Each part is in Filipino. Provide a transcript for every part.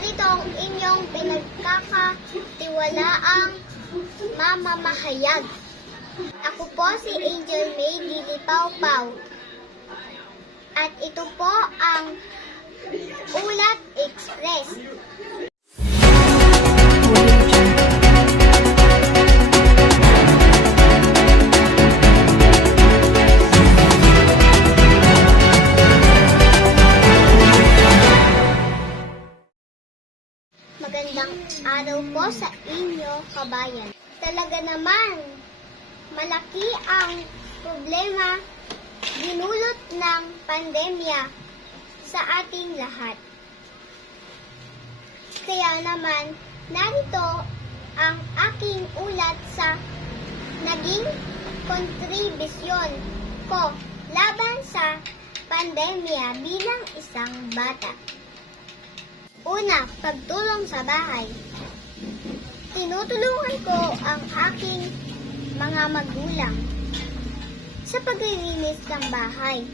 Narito ang inyong pinagkakatiwalaang mamamahayag. Ako po si Angel May Lilipawpaw. At ito po ang Ulat Express. Magandang araw po sa inyo, kabayan. Talaga naman, malaki ang problema dinulot ng pandemya sa ating lahat. Kaya naman, narito ang aking ulat sa naging kontribusyon ko laban sa pandemya bilang isang bata. Una, pagtulong sa bahay. Tinutulungan ko ang aking mga magulang sa paglilinis ng bahay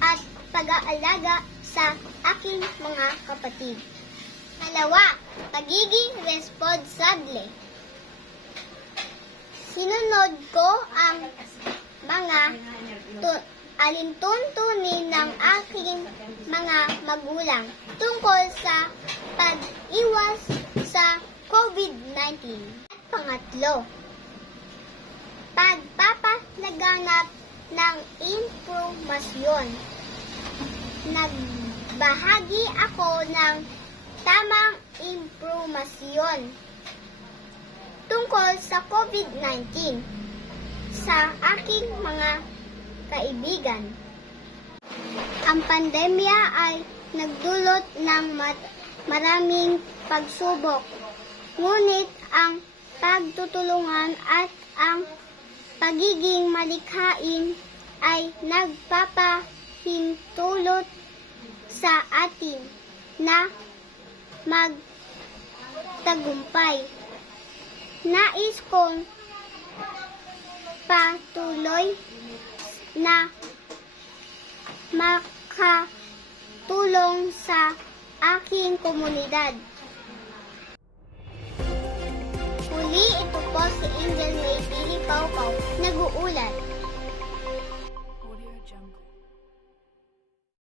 at pag-aalaga sa aking mga kapatid. Pangalawa, pagiging responsable. Sinunod ko ang mga alintuntunin ng aking mga magulang tungkol sa pag-iwas sa COVID-19. At pangatlo, pagpapalaganap ng impormasyon. Nagbahagi ako ng tamang impormasyon tungkol sa COVID-19 sa aking mga kaibigan. Ang pandemya ay nagdulot ng maraming pagsubok, ngunit ang pagtutulungan at ang pagiging malikhain ay nagpapahintulot sa atin na magtagumpay. Nais kong patuloy na makatulong sa aking komunidad. Muli, ito po si Angel May Lilipawpaw, nag-uulat.